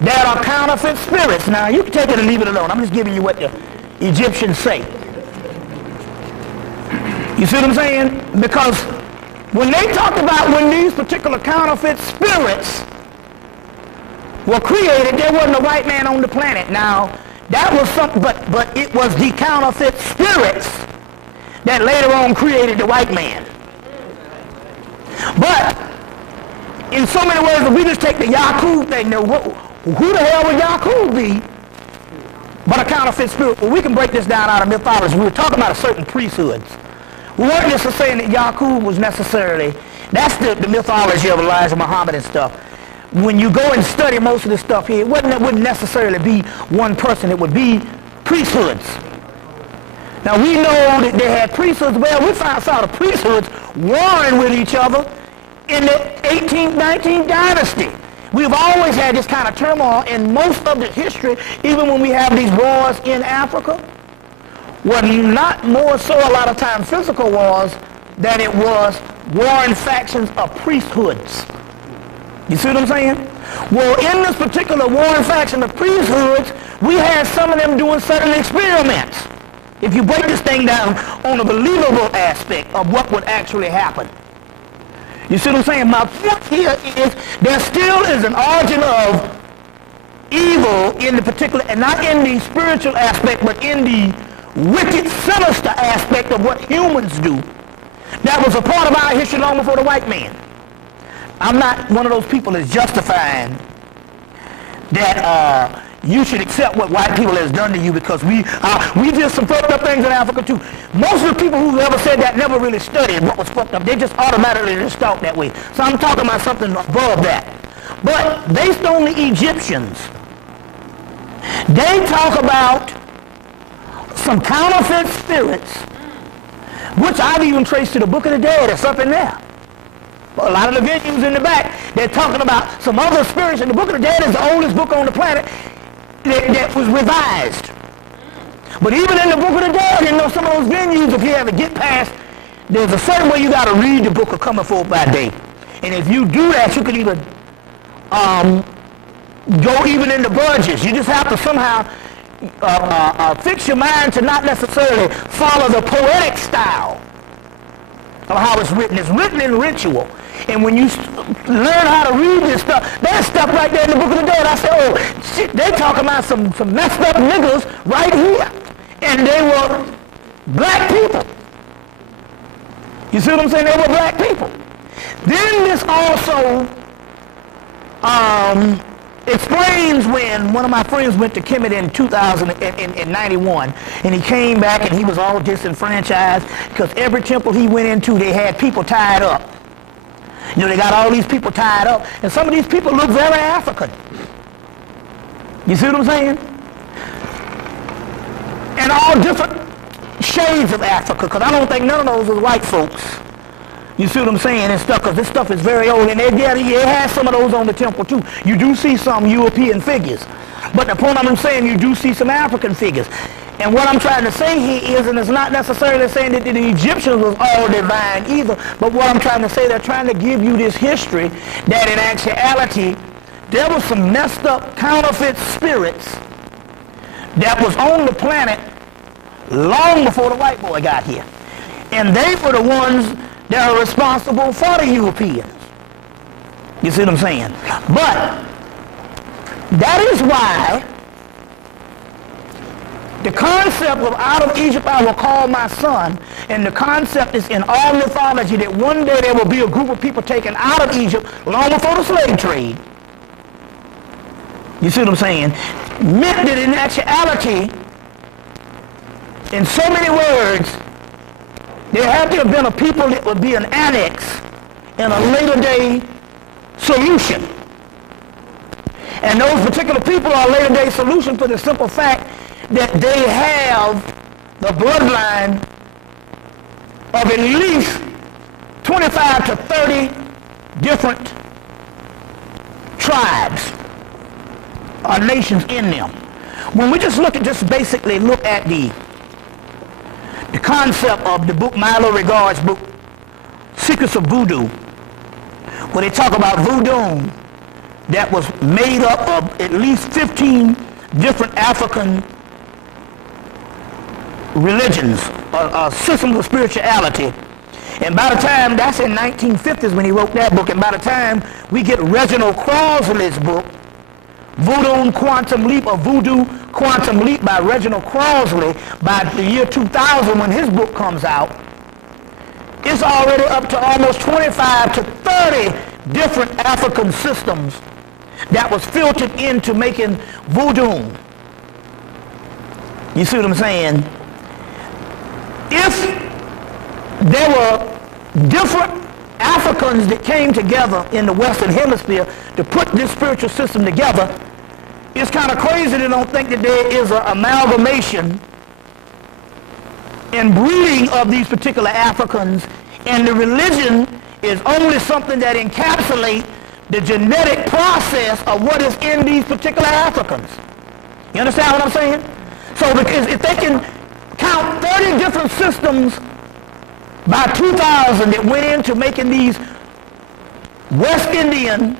that are counterfeit spirits. Now, you can take it or leave it alone. I'm just giving you what the Egyptians say. You see what I'm saying? Because when they talk about when these particular counterfeit spirits were created, there wasn't a white man on the planet. Now, that was something, but it was the counterfeit spirits that later on created the white man. But in so many words, if we just take the Yakub thing, who the hell would Yakub be but a counterfeit spirit? Well, we can break this down out of mythology. We were talking about a certain priesthoods. We weren't just saying that Yakub was necessarily, that's the mythology of Elijah Muhammad and stuff. When you go and study most of this stuff here, it wouldn't necessarily be one person. It would be priesthoods. Now, we know that they had priesthoods. Well, we saw the priesthoods warring with each other in the 18th, 19th dynasty. We've always had this kind of turmoil in most of the history, even when we have these wars in Africa, were not more so a lot of times physical wars than it was warring factions of priesthoods. You see what I'm saying? Well, in this particular warring faction of priesthoods, we had some of them doing certain experiments. If you break this thing down on a believable aspect of what would actually happen. You see what I'm saying? My point here is there still is an origin of evil in the particular, and not in the spiritual aspect, but in the wicked, sinister aspect of what humans do. That was a part of our history long before the white man. I'm not one of those people that's justifying that you should accept what white people has done to you because we did some fucked up things in Africa too. Most of the people who ever said that never really studied what was fucked up. They just automatically just talk that way. So I'm talking about something above that. But based on the Egyptians, they talk about some counterfeit spirits, which I've even traced to the Book of the Dead or something there. A lot of the venues in the back, they're talking about some other spirits, and the Book of the Dead is the oldest book on the planet that was revised. But even in the Book of the Dead, you know, some of those venues, if you ever get past, there's a certain way you got to read the Book of Coming Forth by Day. And if you do that, you can even go even into budgets. You just have to somehow fix your mind to not necessarily follow the poetic style of how it's written. It's written in ritual. And when you learn how to read this stuff, there's stuff right there in the Book of the Dead. I said, oh, shit, they talking about some messed up niggas right here. And they were black people. You see what I'm saying? They were black people. Then this also explains when one of my friends went to Hemmitt in 91, and he came back and he was all disenfranchised because every temple he went into, they had people tied up. You know, they got all these people tied up, and some of these people look very African. You see what I'm saying? And all different shades of Africa, because I don't think none of those are white folks. You see what I'm saying and stuff, because this stuff is very old, and they has some of those on the temple too. You do see some European figures. But the point I'm saying, you do see some African figures. And what I'm trying to say here is, and it's not necessarily saying that the Egyptians was all divine either, but what I'm trying to say, they're trying to give you this history that in actuality, there was some messed up counterfeit spirits that was on the planet long before the white boy got here. And they were the ones that are responsible for the Europeans. You see what I'm saying? But that is why the concept of out of Egypt I will call my son, and the concept is in all mythology that one day there will be a group of people taken out of Egypt long before the slave trade. You see what I'm saying? Meant that in actuality, in so many words, there had to have been a people that would be an annex in a later day solution. And those particular people are a later day solution for the simple fact that they have the bloodline of at least 25 to 30 different tribes or nations in them. When we just basically look at the concept of the book Milo Regard's book, Secrets of Voodoo, where they talk about voodoo that was made up of at least 15 different African religions, systems of spirituality. And by the time, that's in 1950s when he wrote that book, and by the time we get Reginald Crossley's book, Voodoo Quantum Leap, or Voodoo Quantum Leap by Reginald Crossley, by the year 2000 when his book comes out, it's already up to almost 25 to 30 different African systems that was filtered into making voodoo. You see what I'm saying? If there were different Africans that came together in the Western Hemisphere to put this spiritual system together, it's kind of crazy to don't think that there is an amalgamation and breeding of these particular Africans, and the religion is only something that encapsulates the genetic process of what is in these particular Africans. You understand what I'm saying? So because if they can count 30 different systems by 2000 that went into making these West Indian,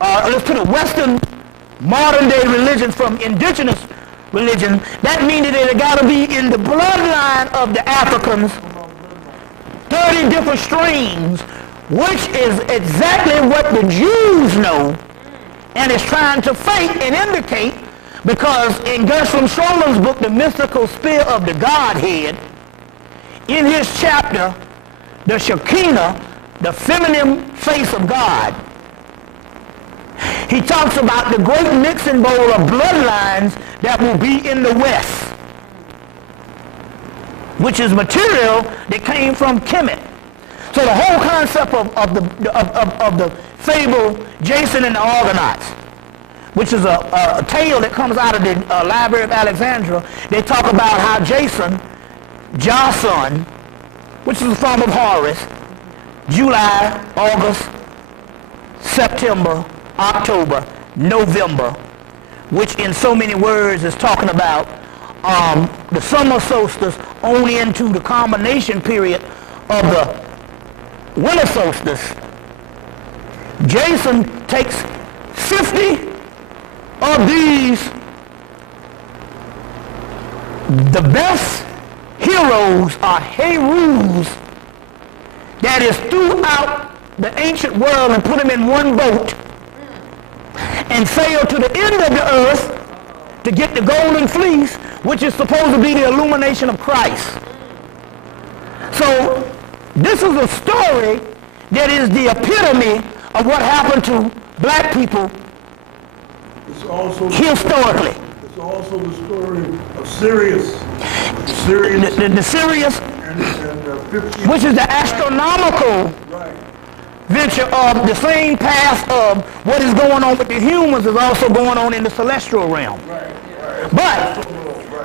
let's put it, Western modern day religions from indigenous religion, that means that they got to be in the bloodline of the Africans, 30 different streams, which is exactly what the Jews know and is trying to fake and indicate, because in Gershom Schrolling's book, The Mystical Spear of the Godhead, in his chapter, the Shekinah, the feminine face of God, he talks about the great mixing bowl of bloodlines that will be in the West, which is material that came from Hemmitt. So the whole concept of the fable Jason and the Argonauts, which is a tale that comes out of the Library of Alexandria, they talk about how Jason, Jason, which is a form of Horus, July, August, September, October, November, which in so many words is talking about the summer solstice only into the combination period of the winter solstice. Jason takes 50 of these, the best heroes are Herus that is throughout the ancient world, and put them in one boat and sail to the end of the earth to get the golden fleece, which is supposed to be the illumination of Christ. So this is a story that is the epitome of what happened to black people historically. It's also the story of Sirius. The Sirius, which is the astronomical venture of the same path of what is going on with the humans is also going on in the celestial realm. But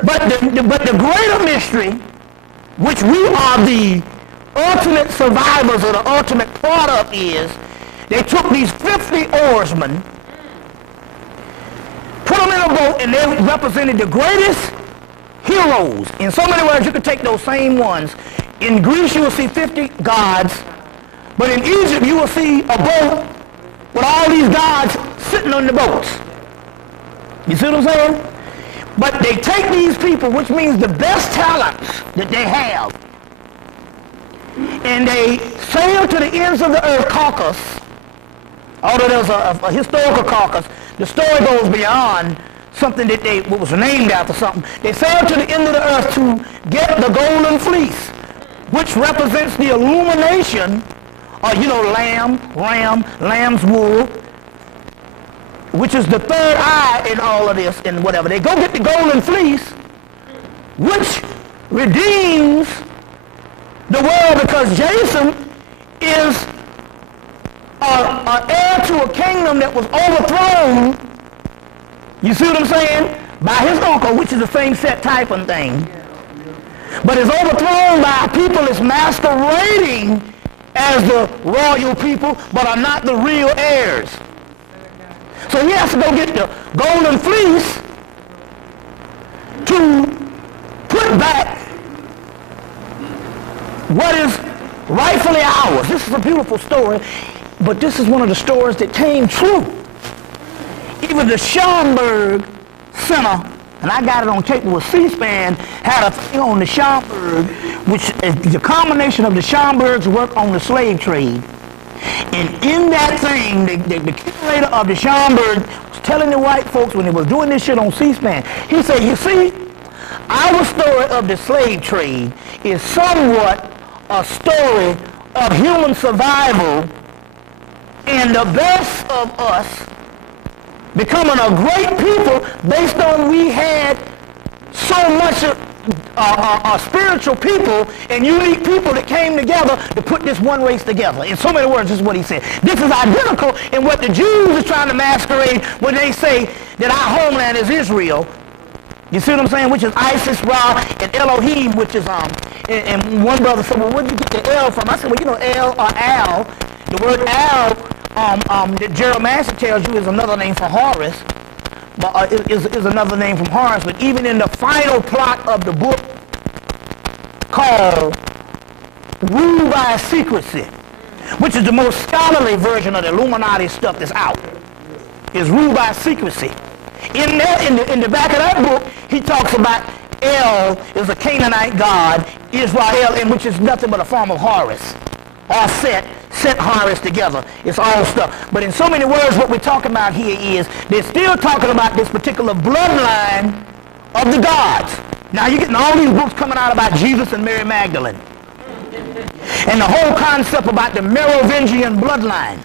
the greater mystery, which we are the ultimate survivors or the ultimate product, is they took these 50 oarsmen put them in a boat, and they represented the greatest heroes. In so many words, you could take those same ones. In Greece, you will see 50 gods, but in Egypt, you will see a boat with all these gods sitting on the boats. You see what I'm saying? But they take these people, which means the best talents that they have, and they sail to the ends of the earth, Caucasus. Although there's a historical Caucasus, the story goes beyond something that was named after something. They sail to the end of the earth to get the golden fleece, which represents the illumination, or lamb's wool, which is the third eye in all of this and whatever. They go get the golden fleece, which redeems the world, because Jason is an heir to a kingdom that was overthrown, you see what I'm saying, by his uncle, which is the same set type and thing, but is overthrown by people that's masquerading as the royal people, but are not the real heirs. So he has to go get the golden fleece to put back what is rightfully ours. This is a beautiful story, but this is one of the stories that came true. Even the Schomburg Center, and I got it on tape with C-SPAN, had a thing on the Schomburg, which is the combination of the Schomburg's work on the slave trade. And in that thing, the curator of the Schomburg was telling the white folks when they was doing this shit on C-SPAN, he said, you see, our story of the slave trade is somewhat a story of human survival and the best of us becoming a great people based on we had so much spiritual people and unique people that came together to put this one race together. In so many words, this is what he said. This is identical in what the Jews are trying to masquerade when they say that our homeland is Israel. You see what I'm saying? Which is Isis, Ra, and Elohim, which is, and one brother said, well, where did you get the L from? I said, well, you know, El or Al, the word Al, that Jeremiah tells you is another name for Horus, but is another name from Horus. But even in the final plot of the book called Ruled by Secrecy, which is the most scholarly version of the Illuminati stuff that's out, is Ruled by Secrecy. In the back of that book, he talks about El is a Canaanite god, Israel, and which is nothing but a form of Horus, or Set Horus together. It's all stuff. But in so many words, what we're talking about here is they're still talking about this particular bloodline of the gods. Now you're getting all these books coming out about Jesus and Mary Magdalene. And the whole concept about the Merovingian bloodline.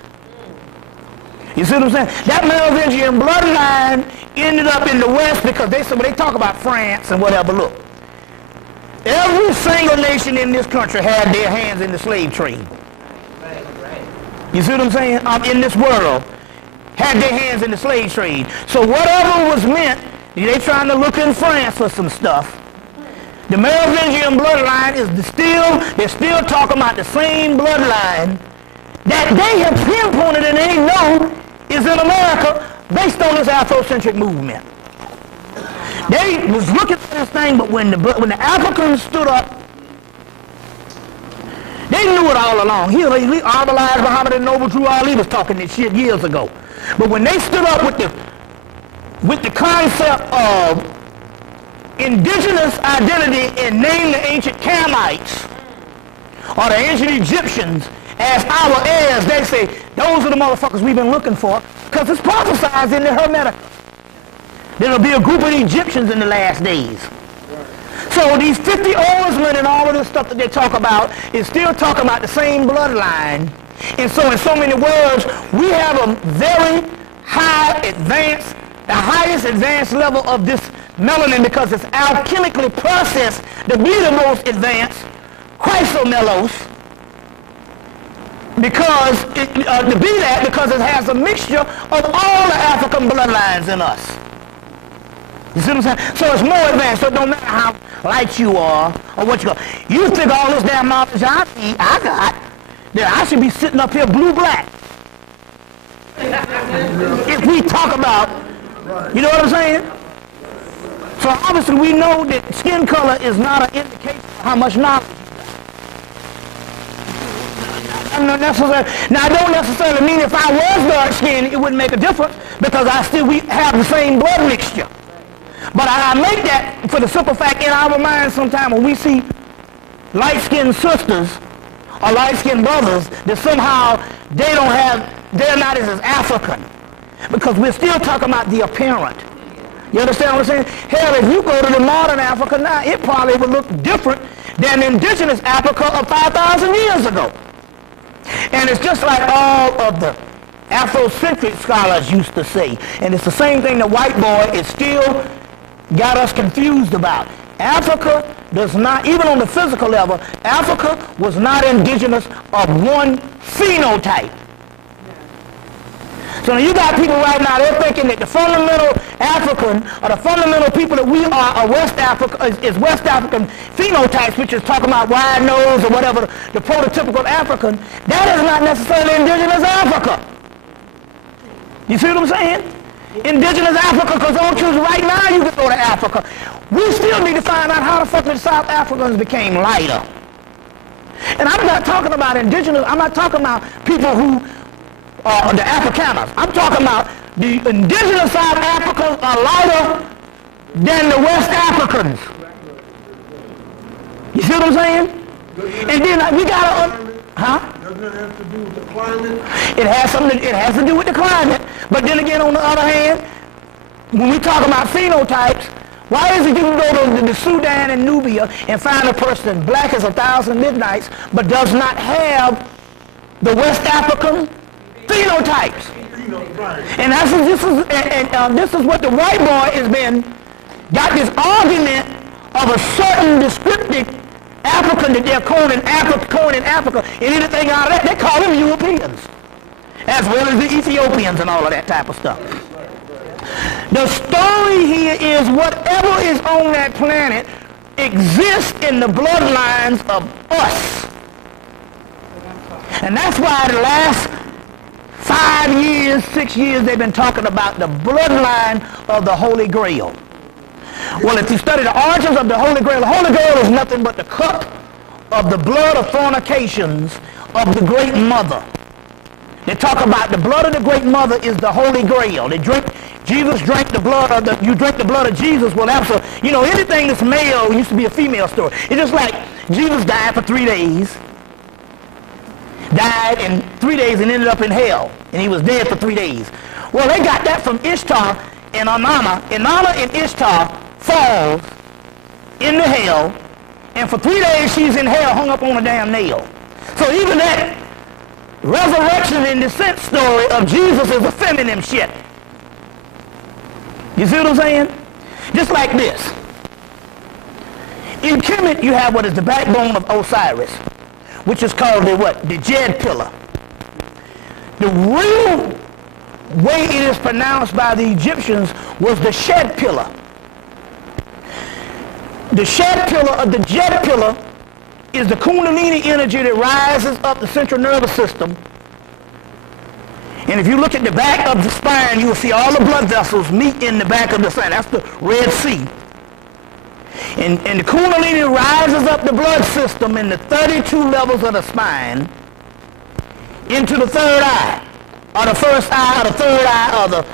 You see what I'm saying? That Merovingian bloodline ended up in the West because when they talk about France and whatever, look. Every single nation in this country had their hands in the slave trade. You see what I'm saying? In this world, had their hands in the slave trade. So whatever was meant, they trying to look in France for some stuff. The Merovingian bloodline they're still talking about the same bloodline that they have pinpointed and they know is in America based on this Afrocentric movement. They was looking at this thing, but when the Africans stood up, they knew it all along. He idolized Muhammad and Noble Drew Ali was talking this shit years ago. But when they stood up with the concept of indigenous identity and named the ancient Camites or the ancient Egyptians as our heirs, they say, those are the motherfuckers we've been looking for, because it's prophesied in the Hemmitt. There'll be a group of Egyptians in the last days. So these 50 oarsmen and all of this stuff that they talk about is still talking about the same bloodline. And so in so many words, we have a very high advanced, the highest advanced level of this melanin because it's alchemically processed to be the most advanced chrysomelos. Because it has a mixture of all the African bloodlines in us. You see what I'm saying? So it's more advanced, so it don't matter how light you are or what you got. You think all this damn knowledge I got, that I should be sitting up here blue-black. If we talk about You know what I'm saying? So obviously we know that skin color is not an indication of how much knowledge you got. Now I don't necessarily mean if I was dark skinned it wouldn't make a difference because we have the same blood mixture. But I make that for the simple fact in our minds sometimes when we see light-skinned sisters or light-skinned brothers that somehow they're not as African because we're still talking about the apparent. You understand what I'm saying? Hell, if you go to the modern Africa now, it probably would look different than indigenous Africa of 5,000 years ago. And it's just like all of the Afrocentric scholars used to say. And it's the same thing the white boy is still got us confused about. Africa does not, even on the physical level, Africa was not indigenous of one phenotype. So now you got people right now, they're thinking that the fundamental African, or the fundamental people that we are West Africa, is West African phenotypes, which is talking about wide nose or whatever, the prototypical African. That is not necessarily indigenous Africa. You see what I'm saying? Indigenous Africa, because don't choose right now you can go to Africa. We still need to find out how the fuck the South Africans became lighter. And I'm not talking about indigenous, I'm not talking about people who are the Afrikaners. I'm talking about the indigenous South Africans are lighter than the West Africans. You see what I'm saying? And then we gotta, Doesn't it have to do with the climate? It has to do with the climate. But then again, on the other hand, when we talk about phenotypes, why is it you can go to the Sudan and Nubia and find a person black as 1,000 midnights, but does not have the West African phenotypes? And this is what the white boy has got this argument of a certain descriptive African that they're calling Africa, and anything out of that, they call them Europeans, as well as the Ethiopians and all of that type of stuff. The story here is whatever is on that planet exists in the bloodlines of us. And that's why the last 5 years, 6 years, they've been talking about the bloodline of the Holy Grail. Well, if you study the origins of the Holy Grail is nothing but the cup of the blood of fornications of the Great Mother. They talk about the blood of the Great Mother is the Holy Grail. Jesus drank the blood of you drink the blood of Jesus. Well, absolutely. You know, anything that's male used to be a female story. It's just like Jesus died for 3 days. Died in 3 days and ended up in hell. And he was dead for 3 days. Well, they got that from Ishtar and Inanna. Inanna and Ishtar falls into hell. And for 3 days she's in hell hung up on a damn nail. So even that resurrection and descent story of Jesus is a feminine shit. You see what I'm saying? Just like this. In Kemet you have what is the backbone of Osiris, which is called the what? The Jed pillar. The real way it is pronounced by the Egyptians was the Shed pillar. The Shed pillar of the Jed pillar is the Kundalini energy that rises up the central nervous system. And if you look at the back of the spine, you will see all the blood vessels meet in the back of the spine. That's the Red Sea. And the Kundalini rises up the blood system in the 32 levels of the spine into the third eye, or the first eye, or the third eye,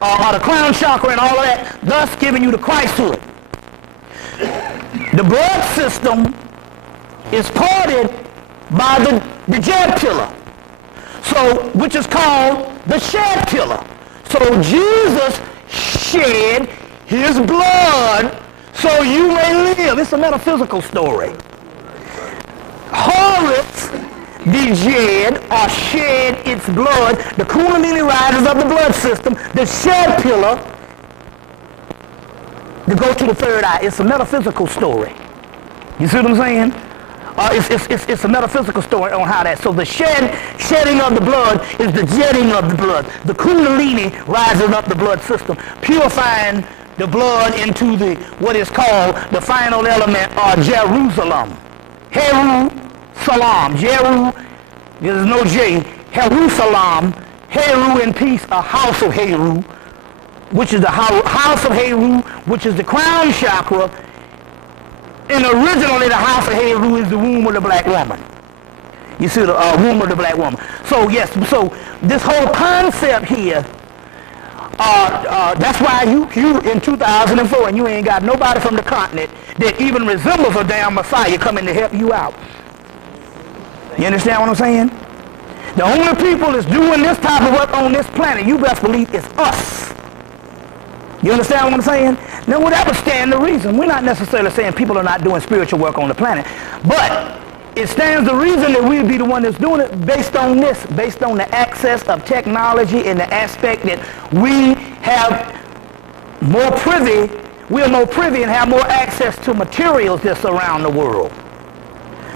or the crown chakra and all of that, thus giving you the Christhood. The blood system is parted by the Jed pillar, so which is called the Shed pillar. So Jesus shed his blood so you may live. It's a metaphysical story. Horus, the Jed, or shed its blood. The Kundalini rises up the blood system. The Shed pillar to go to the third eye. It's a metaphysical story. You see what I'm saying? It's a metaphysical story on how that. So the shedding of the blood is the jetting of the blood. The Kundalini rising up the blood system, purifying the blood into the what is called the final element, or Jerusalem. Jeru-Salam. Jeru, there's no J. Jerusalem. Heru in peace, a house of Heru. which is the house of Heru, which is the crown chakra, and originally the house of Heru is the womb of the black woman. You see, the womb of the black woman. So yes, so this whole concept here, that's why you in 2004, and you ain't got nobody from the continent that even resembles a damn Messiah coming to help you out. You understand what I'm saying? The only people that's doing this type of work on this planet, you best believe, is us. You understand what I'm saying? Now, well, that would stand the reason. We're not necessarily saying people are not doing spiritual work on the planet, but it stands the reason that we'd be the one that's doing it based on this, based on the access of technology and the aspect that we have more privy, we're more privy and have more access to materials that's around the world.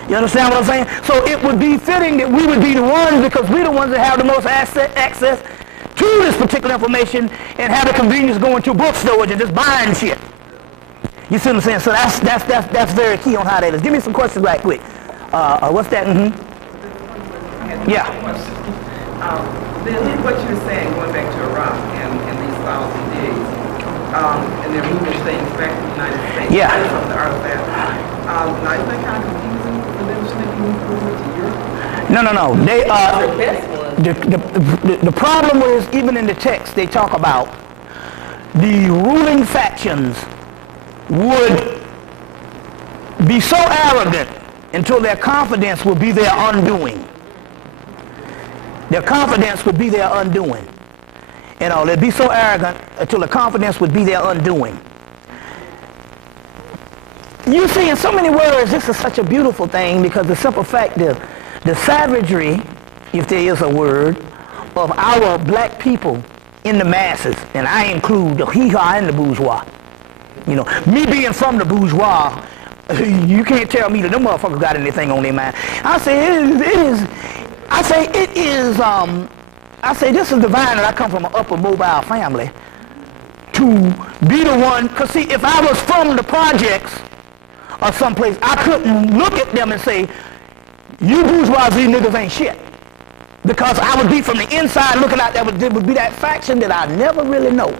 You understand what I'm saying? So it would be fitting that we would be the ones, because we're the ones that have the most access to this particular information and have the convenience going to bookstores and just buying shit. You see what I'm saying? So that's very key on how that is. Give me some questions right quick. What's that? Yeah. Then what you're saying, going back to Iraq and these 1,000 days, and they're moving things back to the United States. Yeah. From the artifact. Now, isn't that kind of confusing for them to make moves over to Europe? No. The problem is, even in the text, they talk about the ruling factions would be so arrogant until their confidence will be their undoing. Their confidence would be their undoing. You know, they'd be so arrogant until the confidence would be their undoing. You see, in so many words, this is such a beautiful thing, because the simple fact is the savagery, if there is a word, of our black people in the masses, and I include the hee-haw and the bourgeois. You know, me being from the bourgeois, you can't tell me that them motherfuckers got anything on their mind. I say this is divine that I come from an upper mobile family to be the one, because see, if I was from the projects or someplace, I couldn't look at them and say, you bourgeoisie niggas ain't shit. Because I would be from the inside looking out, there would be that faction that I never really know.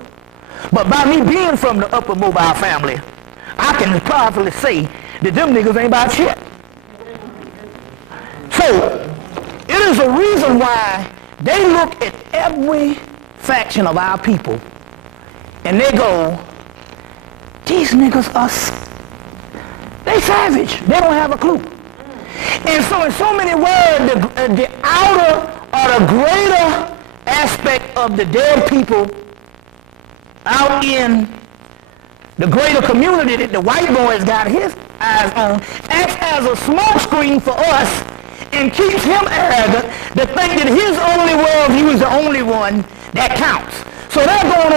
But by me being from the upper mobile family, I can proudly say that them niggas ain't about shit. So, it is a reason why they look at every faction of our people and they go, these niggas are they savage. They don't have a clue. And so in so many words, the outer or the greater aspect of the dead people out in the greater community that the white boy's got his eyes on acts as a smoke screen for us and keeps him arrogant to think that his only worldview is the only one that counts. So they're going